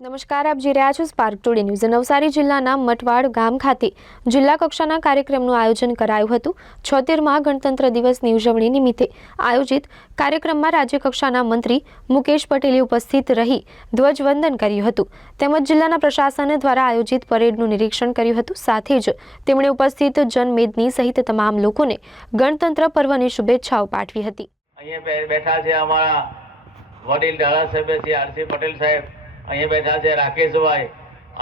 નમસ્કાર, આપ જોઈ રહ્યા છો સ્પાર્ક ટુડે ન્યૂઝ નવસારી જિલ્લાના મટવાડ ગામ ખાતે જિલ્લા કક્ષાના કાર્યક્રમનું આયોજન કરાયું હતું. છોતેરમાં ગણતંત્ર દિવસની ઉજવણી નિમિત્તે આયોજિત કાર્યક્રમમાં રાજ્યકક્ષાના મંત્રી મુકેશ પટેલે ઉપસ્થિત રહી ધ્વજવંદન કર્યું હતું. તેમજ જિલ્લાના પ્રશાસન દ્વારા આયોજિત પરેડનું નિરીક્ષણ કર્યું હતું. સાથે જ તેમણે ઉપસ્થિત જનમેદની સહિત તમામ લોકોને ગણતંત્ર પર્વની શુભેચ્છાઓ પાઠવી હતી. અહીંયા બેઠા છે અમારા વડીલ ધારાસભ્ય શ્રી આરસી પટેલ સાહેબ. અહીંયા બેઠા છે, રાકેશભાઈ.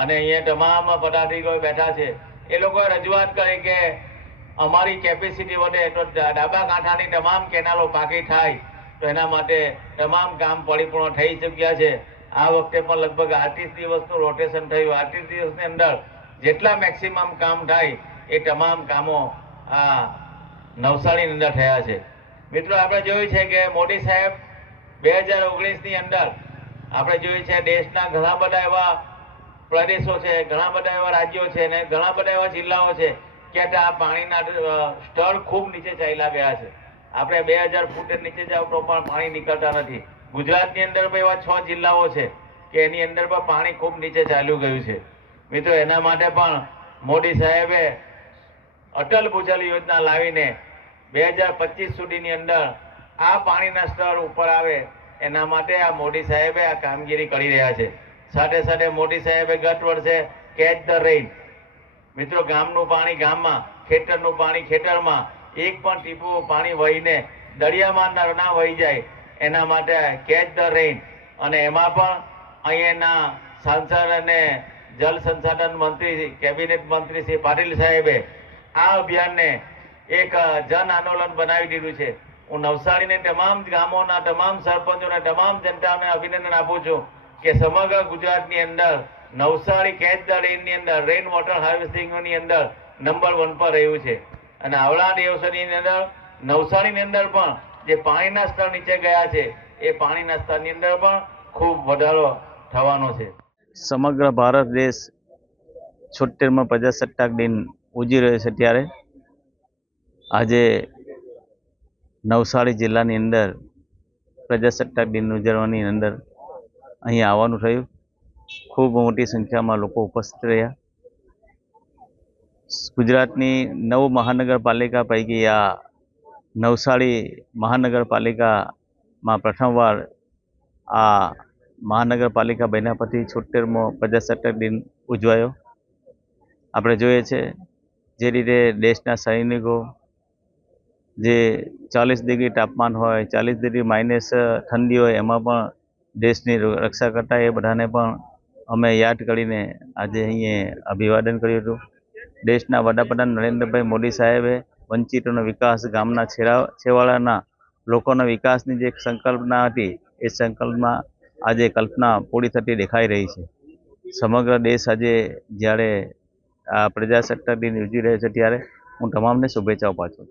અને અહીંયા તમામ પદાધિકારીઓ બેઠા છે. એ લોકોએ રજૂઆત કરી કે અમારી કેપેસિટી વધે તો ડાબા કાંઠાની તમામ કેનાલો પાકી થાય. તો એના માટે તમામ કામ પરિપૂર્ણ થઈ ચૂક્યા છે. આ વખતે પણ લગભગ આઠત્રીસ દિવસનું રોટેશન થયું. આઠત્રીસ દિવસની અંદર જેટલા મેક્સિમમ કામ થાય એ તમામ કામો આ નવસારીની અંદર થયા છે. મિત્રો, આપણે જોયું છે કે મોદી સાહેબ બે હજાર ઓગણીસની અંદર આપણે જોયું છે દેશના ઘણા બધા એવા પ્રદેશો છે, ઘણા બધા એવા રાજ્યો છે અને ઘણા બધા એવા જિલ્લાઓ છે કે ત્યાં પાણીના સ્તર ખૂબ નીચે ચાલ્યા ગયા છે. આપણે બે હજાર ફૂટ નીચે જાવ તો પણ પાણી નીકળતા નથી. ગુજરાતની અંદર પણ એવા છ જિલ્લાઓ છે કે એની અંદર પણ પાણી ખૂબ નીચે ચાલ્યું ગયું છે. મિત્રો, એના માટે પણ મોદી સાહેબે અટલ ભૂજલ યોજના લાવીને બે હજાર પચીસ સુધીની અંદર આ પાણીના સ્તર ઉપર આવે એના માટે આ મોદી સાહેબે આ કામગીરી કરી રહ્યા છે. સાથે સાથે મોદી સાહેબે ગત વર્ષે કેચ ધ રેઇન, મિત્રો ગામનું પાણી ગામમાં, ખેતરનું પાણી ખેતરમાં, એક પણ ટીપું પાણી વહીને દરિયામાં ના વહી જાય, એના માટે કેચ ધ રેઇન. અને એમાં પણ અહીંયાના સાંસદ અને જલ સંસાધન મંત્રી કેબિનેટ મંત્રી શ્રી પાટીલ સાહેબે આ અભિયાનને એક જન આંદોલન બનાવી દીધું છે. હું નવસારીની તમામ ગામોના, તમામ સરપંચોને, તમામ જનતાને અભિનંદન આપું છું કે સમગ્ર ગુજરાતની અંદર, નવસારી કેચ ધ રેઇનની અંદર રેઇન વોટર હાર્વેસ્ટિંગની અંદર નંબર વન પર રહ્યું છે. અને આવડા દિવસોની અંદર, નવસારીની અંદર પણ જે પાણીના સ્તર નીચે ગયા છે, એ પાણીના સ્તરની અંદર પણ ખૂબ વધારો થવાનો છે. સમગ્ર ભારત દેશ છોતેરમાં પ્રજાસત્તાક દિન ઉજવી રહ્યો છે ત્યારે. આજે નવસારી જિલ્લાની અંદર પ્રજાસત્તાક દિન ઉજવવાની અંદર અહીં આવવાનું થયું. ખૂબ મોટી સંખ્યામાં લોકો ઉપસ્થિત રહ્યા. ગુજરાતની નવ મહાનગરપાલિકા પૈકી આ નવસારી મહાનગરપાલિકામાં પ્રથમવાર આ મહાનગરપાલિકા બન્યા પછી છોતેરમો પ્રજાસત્તાક દિન ઉજવાયો. આપણે જોઈએ છે જે રીતે દેશના સૈનિકો જે ચાલીસ ડિગ્રી તાપમાન હોય, ચાલીસ ડિગ્રી માઇનસ ઠંડી હોય, એમાં પણ દેશની રક્ષા કરતા એ બધાને પણ અમે યાદ કરીને આજે અહીંયા અભિવાદન કર્યું હતું. દેશના વડાપ્રધાન નરેન્દ્રભાઈ મોદી સાહેબે વંચિતોનો વિકાસ, ગામના છેડા, છેવાડાના લોકોના વિકાસની જે સંકલ્પના હતી, એ સંકલ્પમાં આજે કલ્પના પૂરી થતી દેખાઈ રહી છે. સમગ્ર દેશ આજે જ્યારે આ પ્રજાસત્તાક દિન ઉજવી રહ્યો છે ત્યારે હું તમામને શુભેચ્છાઓ પાછું